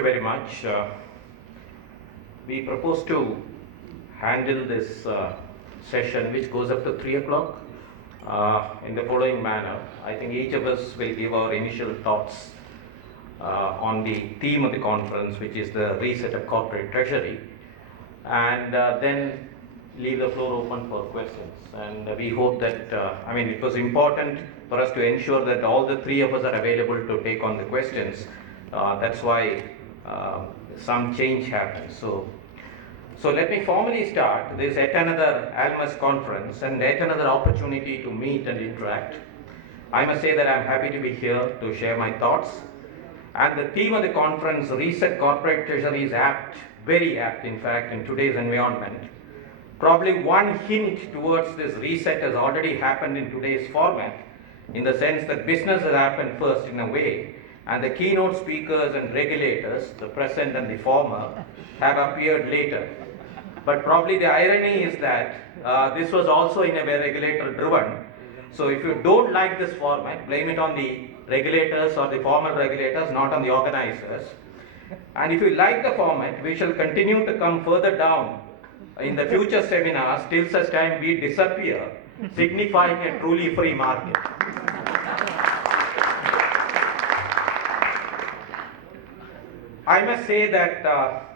you very much. We propose to handle this session, which goes up to 3 o'clock, in the following manner. I think each of us will give our initial thoughts on the theme of the conference, which is the reset of corporate treasury, and then leave the floor open for questions. And we hope that, it was important for us to ensure that all the three of us are available to take on the questions. That's why some change happened. So let me formally start. This is yet another Almas conference and yet another opportunity to meet and interact. I must say that I'm happy to be here to share my thoughts. And the theme of the conference, Reset Corporate Treasury, is apt, very apt in fact, in today's environment. Probably one hint towards this reset has already happened in today's format, in the sense that business has happened first in a way, and the keynote speakers and regulators, the present and the former, have appeared later. But probably the irony is that this was also in a way regulator driven. So if you don't like this format, blame it on the regulators or the former regulators, not on the organizers. And if you like the format, we shall continue to come further down in the future seminars till such time we disappear, signifying a truly free market. I must say that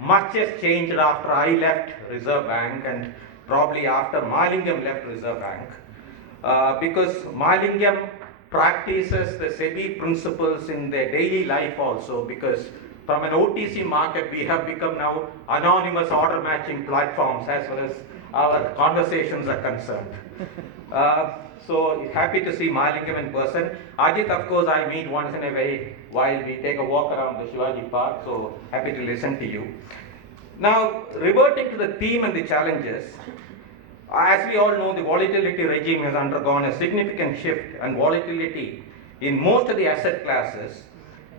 much has changed after I left Reserve Bank and probably after Malingam left Reserve Bank, because Malingam practices the SEBI principles in their daily life also, because from an OTC market we have become now anonymous order matching platforms as far as our conversations are concerned. So happy to see Malingam in person. Ajit, of course, I meet once in a while we take a walk around the Shivaji Park, so happy to listen to you. Now, reverting to the theme and the challenges, as we all know, the volatility regime has undergone a significant shift, and volatility in most of the asset classes,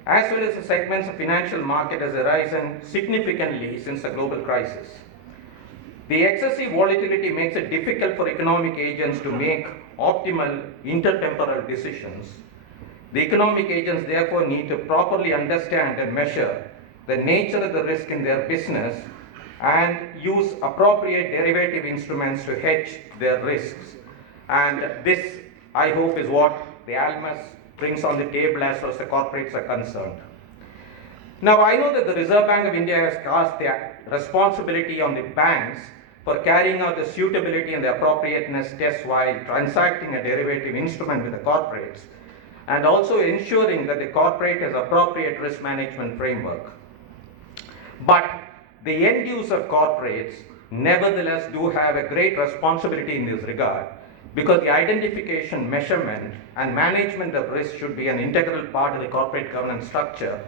as well as the segments of financial market, has arisen significantly since the global crisis. The excessive volatility makes it difficult for economic agents to make optimal intertemporal decisions. The economic agents therefore need to properly understand and measure the nature of the risk in their business and use appropriate derivative instruments to hedge their risks. And this, I hope, is what the Almas brings on the table as far as the corporates are concerned. Now, I know that the Reserve Bank of India has cast the responsibility on the banks for carrying out the suitability and the appropriateness tests while transacting a derivative instrument with the corporates, and also ensuring that the corporate has appropriate risk management framework. But the end user corporates nevertheless do have a great responsibility in this regard, because the identification, measurement, and management of risk should be an integral part of the corporate governance structure,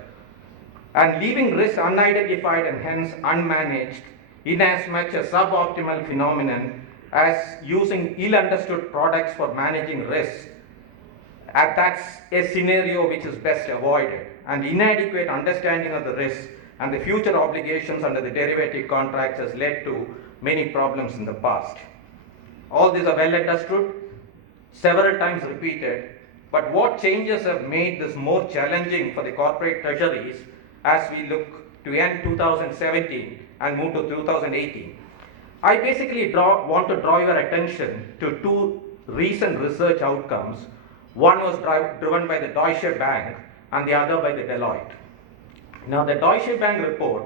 and leaving risk unidentified and hence unmanaged inasmuch a suboptimal phenomenon as using ill-understood products for managing risk, that's a scenario which is best avoided. And inadequate understanding of the risk and the future obligations under the derivative contracts has led to many problems in the past. All these are well understood, several times repeated, but what changes have made this more challenging for the corporate treasuries as we look to end 2017 and move to 2018? I basically want to draw your attention to two recent research outcomes. One was driven by the Deutsche Bank and the other by the Deloitte. Now, the Deutsche Bank report,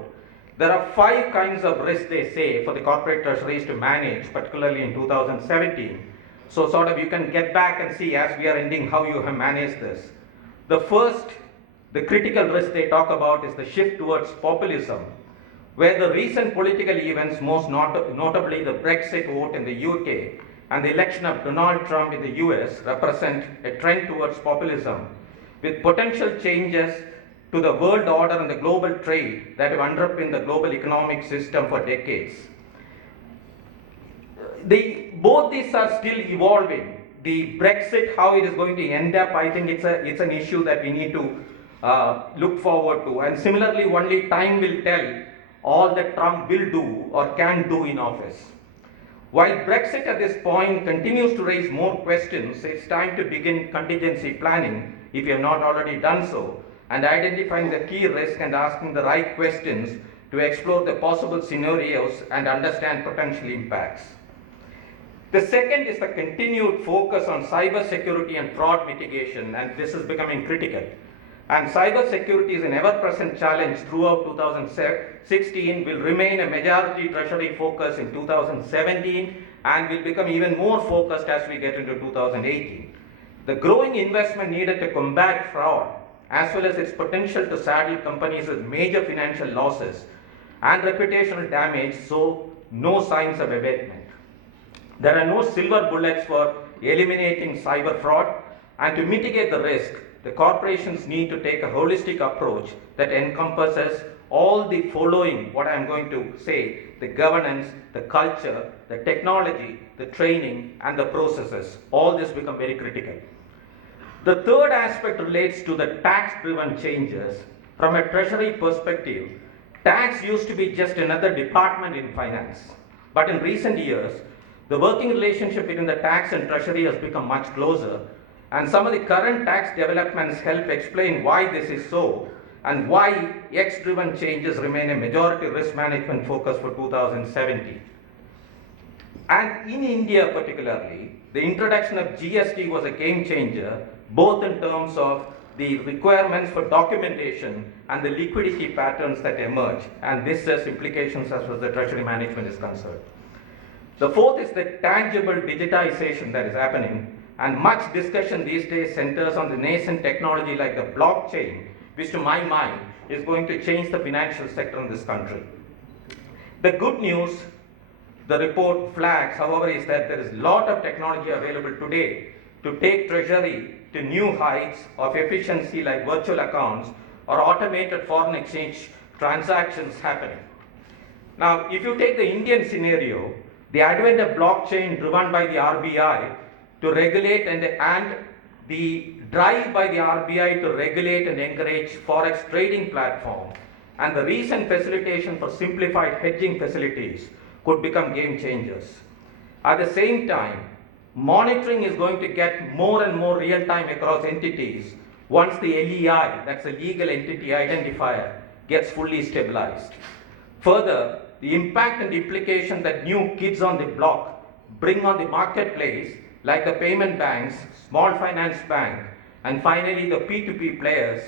there are 5 kinds of risks, they say, for the corporate treasuries to manage, particularly in 2017. So sort of you can get back and see as we are ending how you have managed this. The first, the critical risk they talk about, is the shift towards populism, where the recent political events, most notably the Brexit vote in the UK and the election of Donald Trump in the US, represent a trend towards populism, with potential changes to the world order and the global trade that have underpinned the global economic system for decades. Both these are still evolving. The Brexit, how it is going to end up, I think it's an issue that we need to look forward to. And similarly, only time will tell all that Trump will do or can do in office. While Brexit at this point continues to raise more questions, it's time to begin contingency planning, if you have not already done so, and identifying the key risk and asking the right questions to explore the possible scenarios and understand potential impacts. The second is the continued focus on cyber security and fraud mitigation, and this is becoming critical. And cyber security is an ever-present challenge throughout 2016, will remain a majority Treasury focus in 2017, and will become even more focused as we get into 2018. The growing investment needed to combat fraud, as well as its potential to saddle companies with major financial losses and reputational damage, show no signs of abatement. There are no silver bullets for eliminating cyber fraud, and to mitigate the risk, the corporations need to take a holistic approach that encompasses all the following, what I am going to say: the governance, the culture, the technology, the training, and the processes. All this become very critical. The third aspect relates to the tax-driven changes. From a treasury perspective, tax used to be just another department in finance. But in recent years, the working relationship between the tax and treasury has become much closer, and some of the current tax developments help explain why this is so and why X-driven changes remain a majority risk management focus for 2017. And in India particularly, the introduction of GST was a game changer, both in terms of the requirements for documentation and the liquidity patterns that emerge, and this has implications as far as the treasury management is concerned. The fourth is the tangible digitization that is happening, and much discussion these days centers on the nascent technology like the blockchain, which to my mind is going to change the financial sector in this country. The good news the report flags, however, is that there is a lot of technology available today to take treasury to new heights of efficiency, like virtual accounts or automated foreign exchange transactions happening. Now, if you take the Indian scenario, the advent of blockchain driven by the RBI to regulate and the drive by the RBI to regulate and encourage forex trading platform, and the recent facilitation for simplified hedging facilities could become game changers. At the same time, monitoring is going to get more and more real time across entities once the LEI, that's a legal entity identifier, gets fully stabilized. Further, the impact and implication that new kids on the block bring on the marketplace, like the payment banks, small finance bank, and finally the P2P players,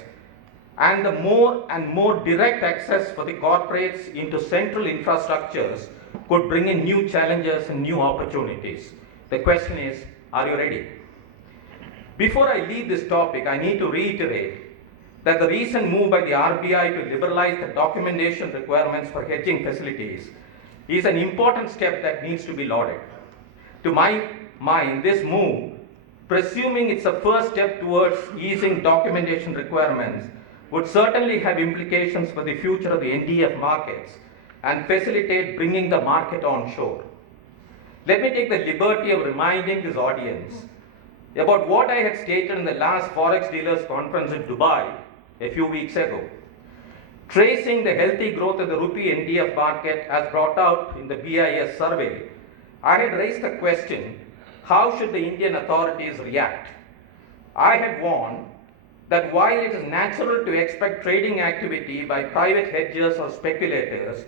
and the more and more direct access for the corporates into central infrastructures could bring in new challenges and new opportunities. The question is, are you ready? Before I leave this topic, I need to reiterate that the recent move by the RBI to liberalize the documentation requirements for hedging facilities is an important step that needs to be lauded. To my mind, this move, presuming it's a first step towards easing documentation requirements, would certainly have implications for the future of the NDF markets and facilitate bringing the market on shore. Let me take the liberty of reminding this audience about what I had stated in the last Forex Dealers Conference in Dubai a few weeks ago. Tracing the healthy growth of the rupee NDF market as brought out in the BIS survey, I had raised the question, how should the Indian authorities react? I had warned that while it is natural to expect trading activity by private hedgers or speculators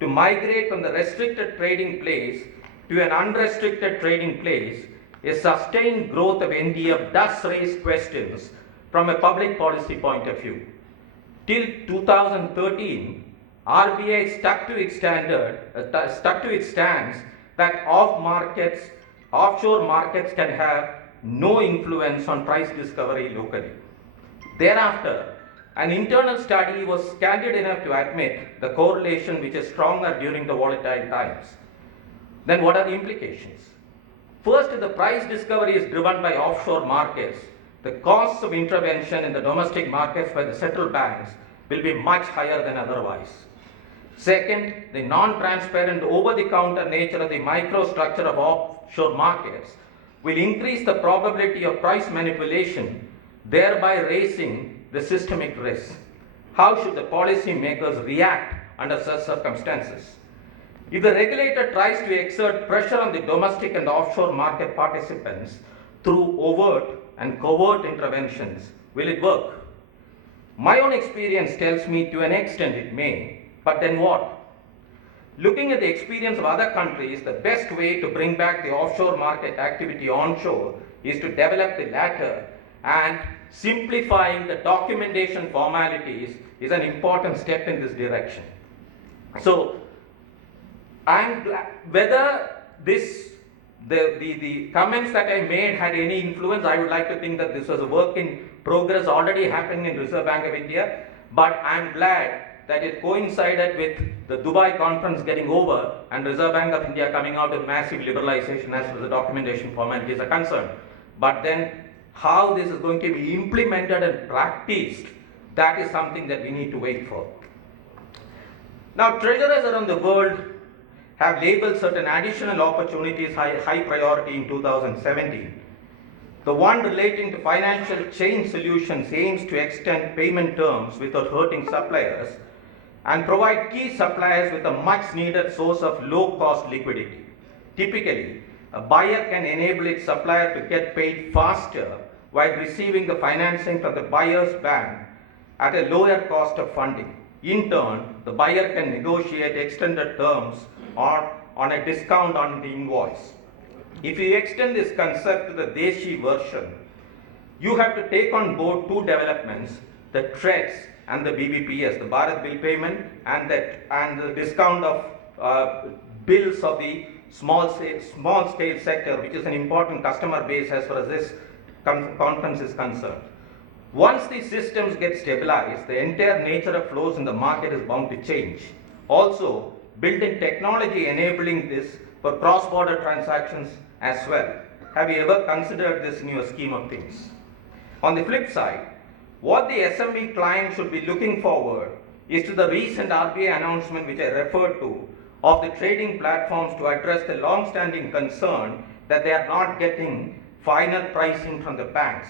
to migrate from the restricted trading place to an unrestricted trading place, a sustained growth of NDF does raise questions from a public policy point of view. Till 2013, RBI stuck to its stance that offshore markets can have no influence on price discovery locally. Thereafter, an internal study was candid enough to admit the correlation which is stronger during the volatile times. Then what are the implications? First, if the price discovery is driven by offshore markets, the costs of intervention in the domestic markets by the central banks will be much higher than otherwise. Second, the non-transparent over-the-counter nature of the microstructure of offshore markets will increase the probability of price manipulation, thereby raising the systemic risk. How should the policy makers react under such circumstances? If the regulator tries to exert pressure on the domestic and offshore market participants through overt and covert interventions, will it work? My own experience tells me to an extent it may, but then what? Looking at the experience of other countries, the best way to bring back the offshore market activity onshore is to develop the latter, and simplifying the documentation formalities is an important step in this direction. So, I'm glad whether the comments that I made had any influence. I would like to think that this was a work in progress already happening in Reserve Bank of India, but I'm glad that it coincided with the Dubai conference getting over and Reserve Bank of India coming out with massive liberalization as far as the documentation formalities are concerned. But then how this is going to be implemented and practiced, that is something that we need to wait for. Now, treasurers around the world have labeled certain additional opportunities high priority in 2017. The one relating to financial change solutions aims to extend payment terms without hurting suppliers and provide key suppliers with a much needed source of low cost liquidity. Typically, a buyer can enable its supplier to get paid faster while receiving the financing from the buyer's bank at a lower cost of funding. In turn, the buyer can negotiate extended terms or on a discount on the invoice. If you extend this concept to the Deshi version, you have to take on board two developments, the TREDS and the BBPS, the Bharat Bill Payment, and the discount of bills of the small scale sector, which is an important customer base as far as this conference is concerned. Once these systems get stabilized, the entire nature of flows in the market is bound to change. Also, built-in technology enabling this for cross-border transactions as well. Have you ever considered this in your scheme of things? On the flip side, what the SME client should be looking forward is to the recent RBI announcement which I referred to of the trading platforms to address the long-standing concern that they are not getting final pricing from the banks.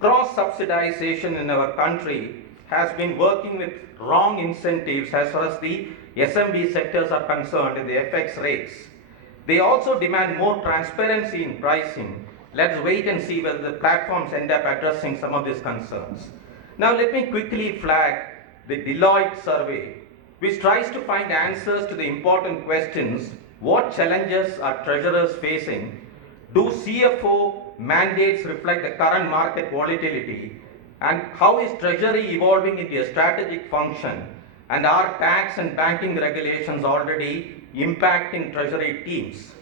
Cross-subsidization in our country has been working with wrong incentives as far as the SMB sectors are concerned in the FX rates. They also demand more transparency in pricing. Let's wait and see whether the platforms end up addressing some of these concerns. Now let me quickly flag the Deloitte survey, which tries to find answers to the important questions: what challenges are treasurers facing? Do CFO mandates reflect the current market volatility? And how is Treasury evolving into a strategic function? And are tax and banking regulations already impacting Treasury teams?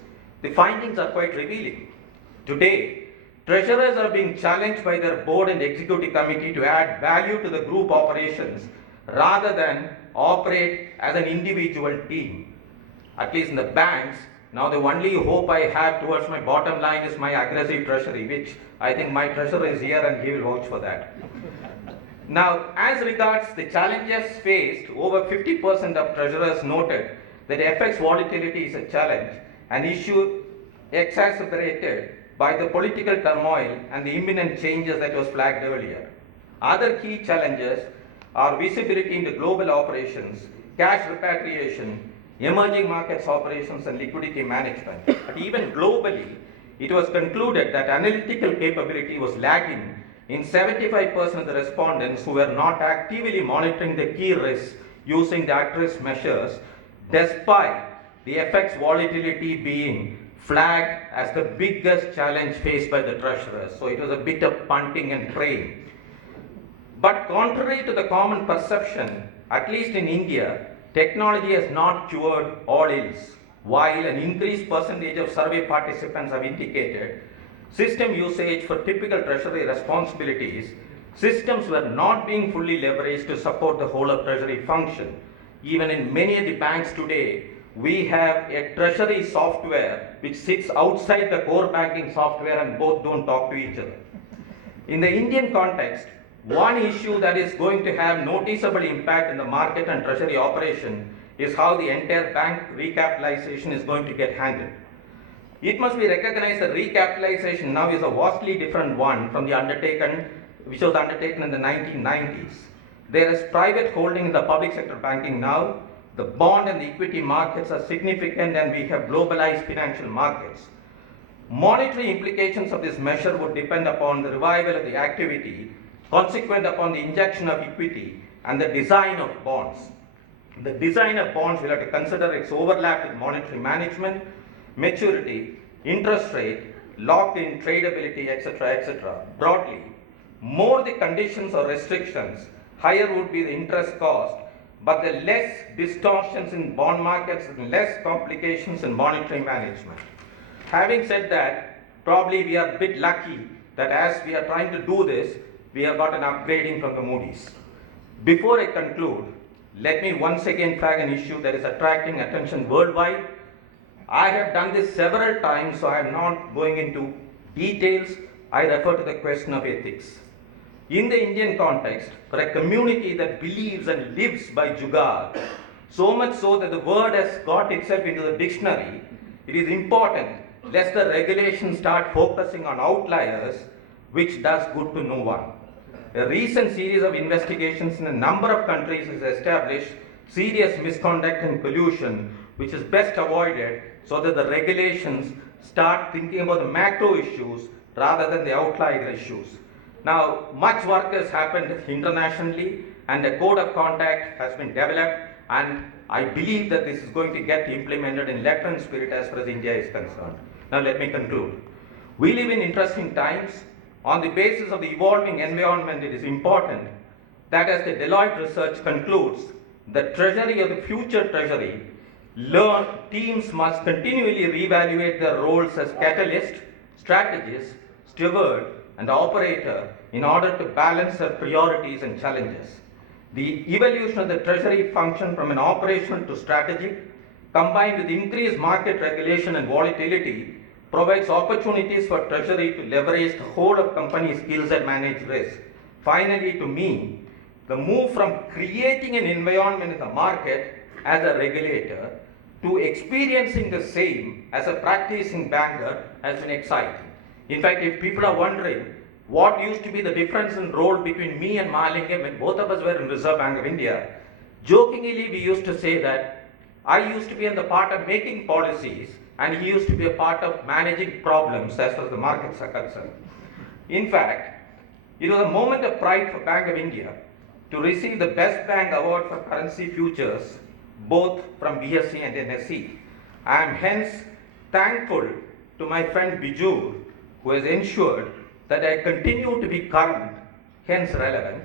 The findings are quite revealing. Today, treasurers are being challenged by their board and executive committee to add value to the group operations rather than operate as an individual team. At least in the banks, now the only hope I have towards my bottom line is my aggressive treasury, which I think my treasurer is here and he will vouch for that. Now, as regards the challenges faced, over 50% of treasurers noted that FX volatility is a challenge, an issue exacerbated by the political turmoil and the imminent changes that was flagged earlier. Other key challenges are visibility into global operations, cash repatriation, emerging markets operations, and liquidity management. But even globally, it was concluded that analytical capability was lagging in 75% of the respondents who were not actively monitoring the key risks using the at-risk measures, despite the FX volatility being flagged as the biggest challenge faced by the treasurers. So it was a bit of punting and praying. But contrary to the common perception, at least in India, technology has not cured all ills. While an increased percentage of survey participants have indicated system usage for typical treasury responsibilities, systems were not being fully leveraged to support the whole of treasury function. Even in many of the banks today, we have a treasury software which sits outside the core banking software and both don't talk to each other. In the Indian context, one issue that is going to have noticeable impact in the market and treasury operation is how the entire bank recapitalization is going to get handled. It must be recognized that recapitalization now is a vastly different one from the which was undertaken in the 1990s. There is private holding in the public sector banking now. The bond and the equity markets are significant, and we have globalized financial markets. Monetary implications of this measure would depend upon the revival of the activity consequent upon the injection of equity and the design of bonds. The design of bonds will have to consider its overlap with monetary management, maturity, interest rate, locked-in tradability, etc., etc. Broadly, more the conditions or restrictions, higher would be the interest cost, but the less distortions in bond markets and less complications in monetary management. Having said that, probably we are a bit lucky that as we are trying to do this, we have got an upgrading from the Moody's. Before I conclude, let me once again flag an issue that is attracting attention worldwide. I have done this several times, so I am not going into details. I refer to the question of ethics. In the Indian context, for a community that believes and lives by jugaad, so much so that the word has got itself into the dictionary, it is important lest the regulations start focusing on outliers, which does good to no one. A recent series of investigations in a number of countries has established serious misconduct and collusion, which is best avoided so that the regulations start thinking about the macro issues rather than the outlier issues. Now, much work has happened internationally and a code of conduct has been developed, and I believe that this is going to get implemented in letter and spirit as far as India is concerned. Now, let me conclude. We live in interesting times. On the basis of the evolving environment, it is important that as the Deloitte research concludes, the treasury of the future treasury, teams must continually reevaluate their roles as catalyst, strategist, steward, and operator in order to balance their priorities and challenges. The evolution of the treasury function from an operational to strategic, combined with increased market regulation and volatility, provides opportunities for treasury to leverage the whole of company skills and manage risk. Finally, to me, the move from creating an environment in the market as a regulator to experiencing the same as a practicing banker has been exciting. In fact, if people are wondering what used to be the difference in role between me and Mahalingam when both of us were in Reserve Bank of India, jokingly we used to say that I used to be in the part of making policies and he used to be a part of managing problems as far as the markets are concerned. In fact, it was a moment of pride for Bank of India to receive the Best Bank Award for Currency Futures, both from BSE and NSE. I am hence thankful to my friend Bijur, who has ensured that I continue to be current, hence relevant,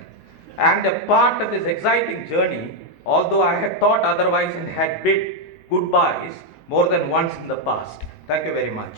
and a part of this exciting journey, although I had thought otherwise and had bid goodbyes more than once in the past. Thank you very much.